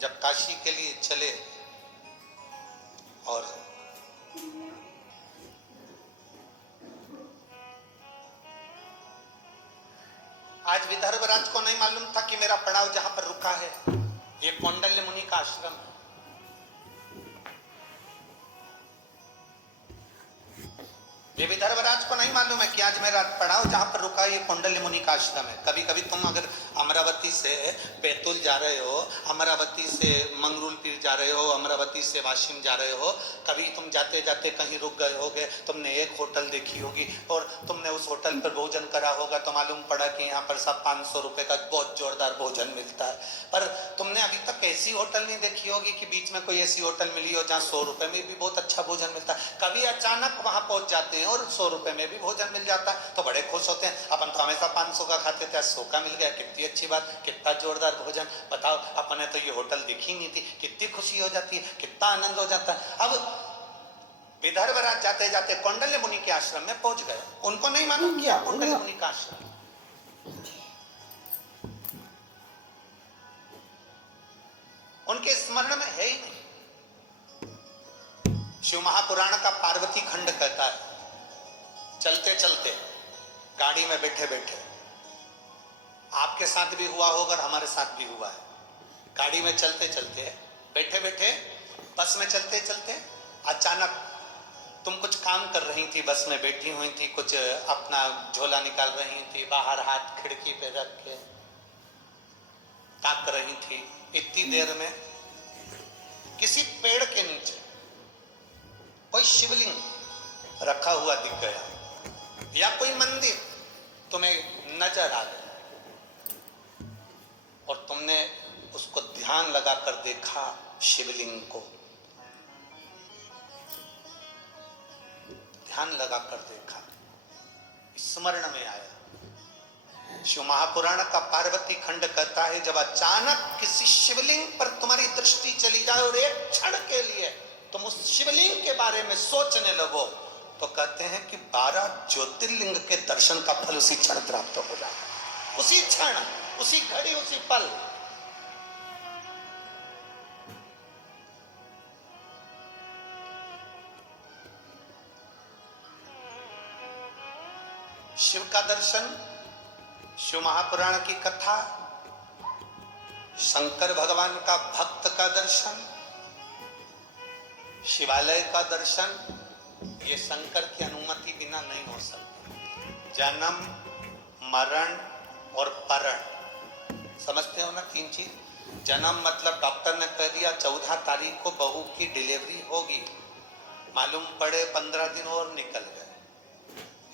जब काशी के लिए चले और आज विदर्भराज को नहीं मालूम था कि मेरा पड़ाव जहां पर रुका है ये कौंडल्य मुनि का आश्रम है। ये विदर्भराज को नहीं मालूम है कि आज मेरा पड़ाव जहां पर रुका है ये कौंडल्य मुनि का आश्रम है। कभी कभी तुम अगर अमरावती से बैतूल जा रहे हो, अमरावती से मंगरूल पीर जा रहे हो, अमरावती से वाशिम जा रहे हो, कभी तुम जाते जाते कहीं रुक गए होगे, तुमने एक होटल देखी होगी और तुमने उस होटल पर भोजन करा होगा तो मालूम पड़ा कि यहाँ पर सब 500 रुपए का बहुत जोरदार भोजन मिलता है। पर तुमने अभी तक ऐसी होटल नहीं देखी होगी कि बीच में कोई ऐसी होटल मिली हो जहाँ 100 रुपए में भी बहुत अच्छा भोजन मिलता है। कभी अचानक वहां पहुंच जाते हैं और 100 रुपए में भी भोजन मिल जाता है तो बड़े खुश होते हैं। अपन तो हमेशा 500 का खाते थे, 100 का मिल गया, कितनी अच्छी बात, कितना जोरदार भोजन। बताओ, अपने तो ये होटल देखी नहीं थी, कितनी खुशी हो जाती है, कितना आनंद हो जाता है। अब विदर्भराज जाते जाते कौंडल्य मुनि के आश्रम में पहुंच गए। उनको नहीं मालूम किया कौंडल्य मुनि का आश्रम। उनके स्मरण में है ही नहीं। शिव महापुराण का पार्वती खंड कहता है, चलते चलते गाड़ी में बैठे बैठे, आपके साथ भी हुआ होगा और हमारे साथ भी हुआ है। गाड़ी में चलते चलते, बैठे बैठे, बस में चलते चलते अचानक तुम कुछ काम कर रही थी, बस में बैठी हुई थी, कुछ अपना झोला निकाल रही थी, बाहर हाथ खिड़की पे रख के ताक रही थी। इतनी देर में किसी पेड़ के नीचे कोई शिवलिंग रखा हुआ दिख गया या कोई मंदिर तुम्हें नजर आ गया और तुमने उसको ध्यान लगाकर देखा, शिवलिंग को ध्यान लगाकर देखा, स्मरण में आया। शिव महापुराण का पार्वती खंड कहता है, जब अचानक किसी शिवलिंग पर तुम्हारी दृष्टि चली जाए और एक क्षण के लिए तुम उस शिवलिंग के बारे में सोचने लगो तो कहते हैं कि 12 ज्योतिर्लिंग के दर्शन का फल उसी क्षण प्राप्त हो जाता है। उसी क्षण, उसी घड़ी, उसी पल। शिव का दर्शन, शिव महापुराण की कथा, शंकर भगवान का भक्त का दर्शन, शिवालय का दर्शन, ये शंकर की अनुमति बिना नहीं हो सकता। जन्म, मरण और परण, समझते हो ना? 3 चीज। जन्म मतलब डॉक्टर ने कह दिया 14 तारीख को बहू की डिलीवरी होगी, मालूम पड़े 15 दिन और निकल गए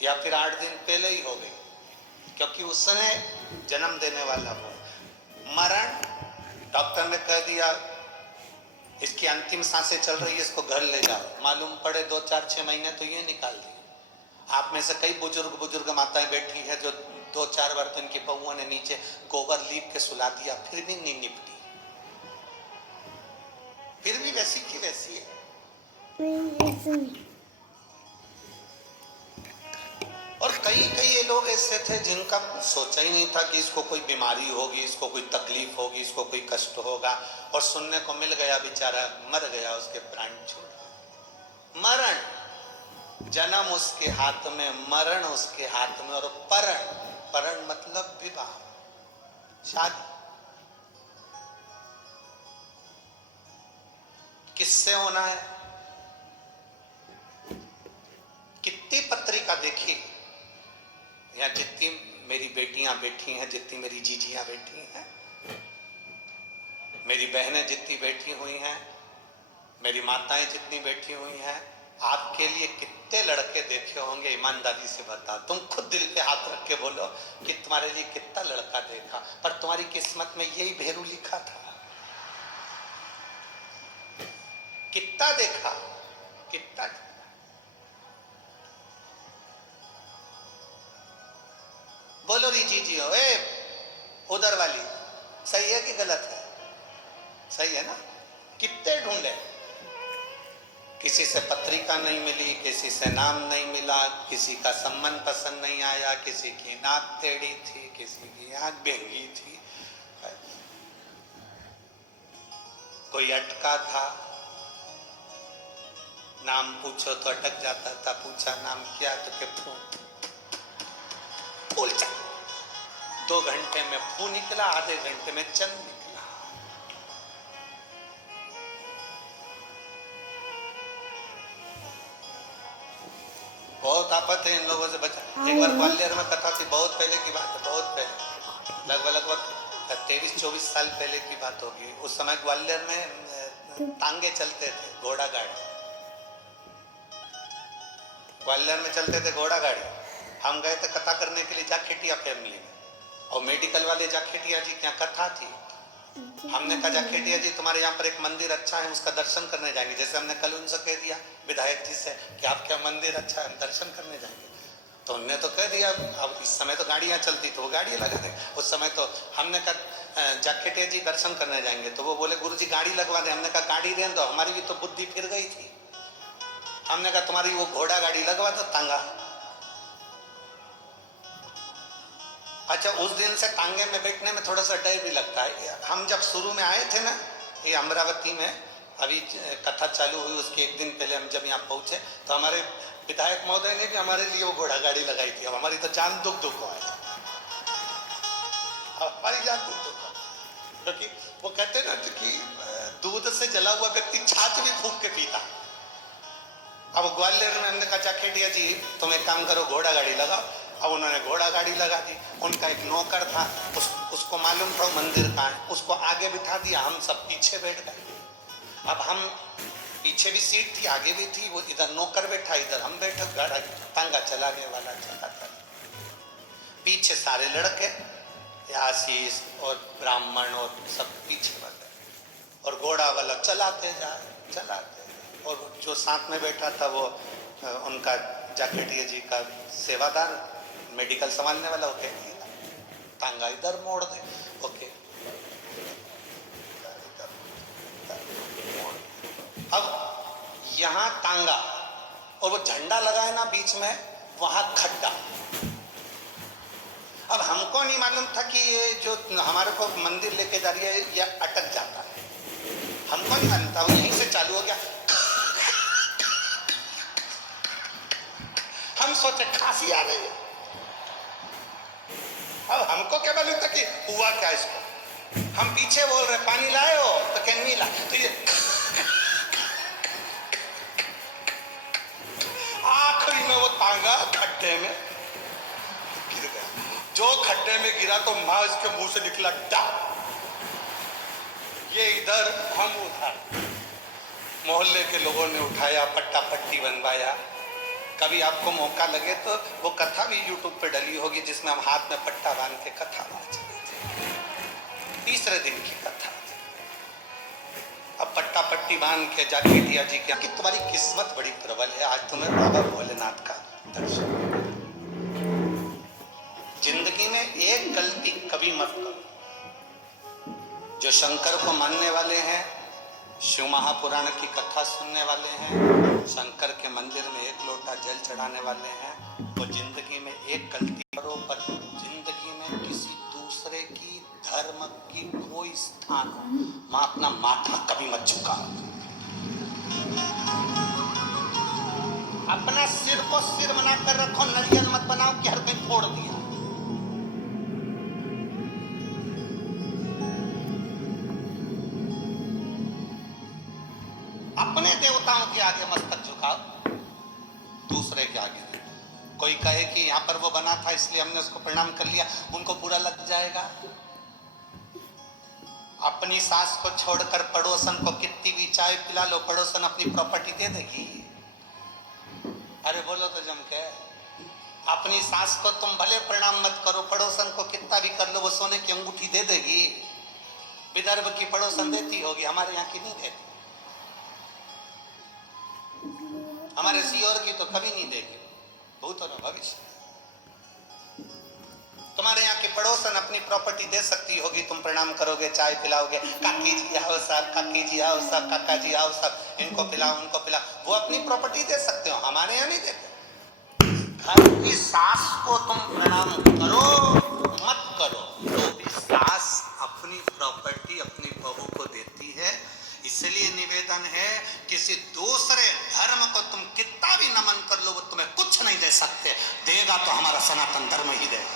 या फिर 8 दिन पहले ही हो गई क्योंकि उसने जन्म देने वाला हो। मरण, डॉक्टर ने कह दिया इसकी अंतिम सांसें चल रही है, इसको घर ले जाओ, मालूम पड़े 2, 4, 6 महीने तो ये निकाल दिए। आप में से कई बुजुर्ग माताएं बैठी है जो 2, 4 बार तो इनकी बहुओं ने नीचे गोबर लीप के सुला दिया, फिर भी नहीं निपटी, फिर भी वैसी की वैसी है। और कई ये लोग ऐसे थे जिनका सोचा ही नहीं था कि इसको कोई बीमारी होगी, इसको कोई तकलीफ होगी, इसको कोई कष्ट होगा, और सुनने को मिल गया, बेचारा मर गया, उसके प्राण छूट। मरण, जन्म उसके हाथ में, मरण उसके हाथ में, और परण मतलब विवाह, शादी। किससे होना है? कितनी पत्रिका देखी, या जितनी मेरी बेटियां बैठी हैं, जितनी मेरी जीजियां बैठी हैं, मेरी बहनें जितनी बैठी हुई हैं, मेरी माताएं जितनी बैठी हुई हैं, आपके लिए कितने लड़के देखे होंगे? ईमानदारी से बता, तुम खुद दिल पे हाथ रख के बोलो कि तुम्हारे लिए कितना लड़का देखा, पर तुम्हारी किस्मत में यही भेरू लिखा था। कितना देखा, कितना। बोलो री जीजी हो, उधर वाली सही है कि गलत है? सही है ना? कितने ढूंढे, किसी से पत्रिका नहीं मिली, किसी से नाम नहीं मिला, किसी का संबंध पसंद नहीं आया, किसी की नाक टेढ़ी थी, किसी की आंख बेंगी थी। कोई अटका था, नाम पूछो तो अटक जाता था, पूछा नाम क्या तो के फूल चा। 2 घंटे में फू निकला, आधे घंटे में चंद निकला। बहुत आपत है इन लोगों से बचा। एक बार ग्वालियर में कथा थी, बहुत पहले की बात है, बहुत पहले, लगभग 23-24 साल पहले की बात होगी। उस समय ग्वालियर में तांगे चलते थे, घोड़ा गाड़ी ग्वालियर में चलते थे, घोड़ा गाड़ी। हम गए थे कथा करने के लिए जाखेटिया फैमिली में, और मेडिकल वाले जाखेटिया जी क्या कथा थी। हमने कहा जाखेटिया जी तुम्हारे यहाँ पर एक मंदिर अच्छा है, उसका दर्शन करने जाएंगे। जैसे हमने कल उनसे कह दिया विधायक जी से कि आप क्या मंदिर अच्छा है, दर्शन करने जाएंगे, तो उनने तो कह दिया। अब इस समय तो गाड़ियाँ चलती तो वो गाड़ी लगा दे। उस समय तो हमने कहा जाखेटिया जी दर्शन करने जाएंगे, तो वो बोले गुरु जी गाड़ी लगवा दे। हमने कहा गाड़ी रहने दो, हमारी भी तो बुद्धि फिर गई थी। हमने कहा तुम्हारी वो घोड़ा गाड़ी लगवा दो, तांगा। अच्छा, उस दिन से तांगे में बैठने में थोड़ा सा डर भी लगता है। हम जब शुरू में आए थे ना ये अमरावती में, अभी कथा चालू हुई उसके एक दिन पहले हम जब यहाँ पहुंचे, तो हमारे विधायक महोदय ने भी हमारे लिए वो घोड़ा गाड़ी लगाई थी। अब हमारी तो जान दुख है, हमारी जान दुख है, क्योंकि वो कहते ना कि दूध से जला हुआ व्यक्ति छाछ भी फूंक के पीता। अब ग्वालियर में हमने कहा जाखेटिया जी तुम एक काम करो, घोड़ा गाड़ी लगाओ। अब उन्होंने घोड़ा गाड़ी लगा दी। उनका एक नौकर था, उसको मालूम था मंदिर कहाँ है, उसको आगे बिठा दिया, हम सब पीछे बैठ गए। अब हम पीछे भी सीट थी, आगे भी थी, वो इधर नौकर बैठा, इधर हम बैठे, गाड़ा तांगा चलाने वाला चलाता। पीछे सारे लड़के आशीष और ब्राह्मण और सब पीछे बैठे, और घोड़ा वाला चलाते जाए। और जो साथ में बैठा था वो उनका जाखेटिया जी का सेवादार, मेडिकल संभालने वाला, ओके तांगा इधर मोड़ दे, ओके। अब यहाँ तांगा और वो झंडा लगा है ना बीच में, वहां खड्डा। अब हमको नहीं मालूम था कि ये जो हमारे को मंदिर लेके जा रही है ये अटक जाता है, हमको नहीं मालूम था। वो यहीं से चालू हो गया। हम सोचे खांसी आ गई। अब हमको क्या मालूम था कि हुआ क्या इसको। हम पीछे बोल रहे पानी लाए हो, तो क्या नहीं ला, तो ये आखिरी में वो तांगा खड्डे में गिर गया। जो खड्डे में गिरा तो माँ इसके मुंह से निकला डा। ये इधर हम उधर, मोहल्ले के लोगों ने उठाया, पट्टा पट्टी बनवाया। कभी आपको मौका लगे तो वो कथा भी YouTube पे डली होगी, जिसमें हम हाथ में पट्टा बांध के कथा वाच रहे थे। तीसरे दिन की कथा। अब पट्टा पट्टी बांध के जाखेटिया जी क्या कि तुम्हारी किस्मत बड़ी प्रबल है, आज तुम्हें बाबा भोलेनाथ का दर्शन। जिंदगी में एक गलती कभी मत करो। जो शंकर को मानने वाले हैं, शिव महापुराण की कथा सुनने वाले हैं, शंकर के मंदिर में एक लोटा जल चढ़ाने वाले हैं, वो जिंदगी में एक गलती करो, पर जिंदगी में किसी दूसरे की धर्म की कोई स्थान हो, मां अपना माथा कभी मत झुकाओ। अपना सिर को सिर बनाकर रखो, नरियल मत बनाओ कि हर कोई फोड़ दिया। अपने देवताओं के आगे मस्तक झुकाओ, दूसरे के आगे नहीं। कोई कहे कि यहाँ पर वो बना था इसलिए हमने उसको प्रणाम कर लिया, उनको बुरा लग जाएगा। अपनी सास को छोड़कर पड़ोसन को कितनी भी चाय पिला लो, पड़ोसन अपनी प्रॉपर्टी दे देगी। अरे बोलो तो जम के, अपनी सास को तुम भले प्रणाम मत करो, पड़ोसन को कितना भी कर लो, वो सोने की अंगूठी दे देगी। विदर्भ की पड़ोसन देती होगी, हमारे यहाँ की नहीं देती। हमारे सीओर की तो कभी नहीं देगी, भूत और भविष्य। तुम्हारे यहाँ की पड़ोसन अपनी प्रॉपर्टी दे सकती होगी, तुम प्रणाम करोगे, चाय पिलाओगे, काकी जी आओ साहब, काकी जी आओ साहब, काका जी आओ साहब, इनको पिलाओ उनको पिलाओ, वो अपनी प्रॉपर्टी दे सकते हो, हमारे यहाँ नहीं देते। घर की सास को तुम प्रणाम करो मत करो, तो भी सास अपनी प्रॉपर्टी अपनी बहू को देती है। इसलिए निवेदन है, किसी दूसरे धर्म को तुम कितना भी नमन कर लो, वो तुम्हें कुछ नहीं दे सकते, देगा तो हमारा सनातन धर्म ही देगा।